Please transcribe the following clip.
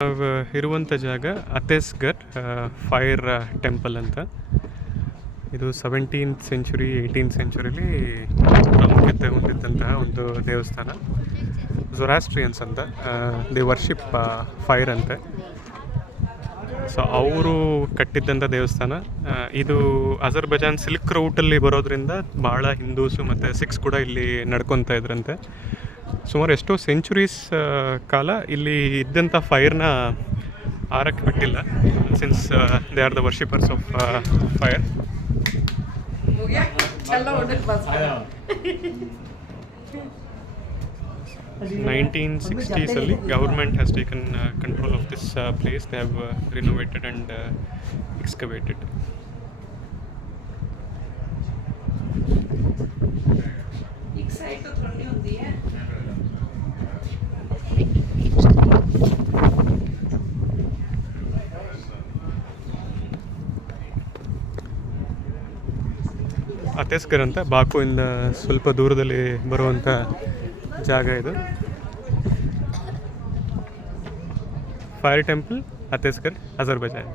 ನಾವು ಇರುವಂಥ ಜಾಗ ಅತೇಸ್ಗರ್ ಫೈರ್ ಟೆಂಪಲ್ ಅಂತ. ಇದು 17th ಸೆಂಚುರಿ 18th ಸೆಂಚುರಿಲಿ ಪ್ರಾಮುಖ್ಯತೆ ಹೊಂದಿದ್ದಂತಹ ಒಂದು ದೇವಸ್ಥಾನ. ಝೊರಾಸ್ಟ್ರಿಯನ್ಸ್ ಅಂತ ದೇ ವರ್ಷಿಪ್ ಫೈರ್ ಅಂತೆ. ಸೊ ಅವರು ಕಟ್ಟಿದ್ದಂಥ ದೇವಸ್ಥಾನ ಇದು. ಅಜರ್ಬೈಜಾನ್ ಸಿಲ್ಕ್ ರೂಟಲ್ಲಿ ಬರೋದ್ರಿಂದ ಭಾಳ ಹಿಂದೂಸು ಮತ್ತು ಸಿಖ್ಸ್ ಕೂಡ ಇಲ್ಲಿ ನಡ್ಕೊತಾ ಇದ್ರಂತೆ. ಸುಮಾರು ಎಷ್ಟೋ ಸೆಂಚುರೀಸ್ ಕಾಲ ಇಲ್ಲಿ ಇದ್ದಂಥ ಫೈರ್ನ ಆರಕ್ಕೆ ಬಿಟ್ಟಿಲ್ಲ, since they are the worshippers of fire. 1960s ಅಲ್ಲಿ government has taken control of this place. They have renovated and excavated. Ateshgah ಅಂತ ಬಾಕುವಿಂದ ಸ್ವಲ್ಪ ದೂರದಲ್ಲಿ ಬರುವಂಥ ಜಾಗ ಇದು. Fire temple Ateshgah, Azerbaijan.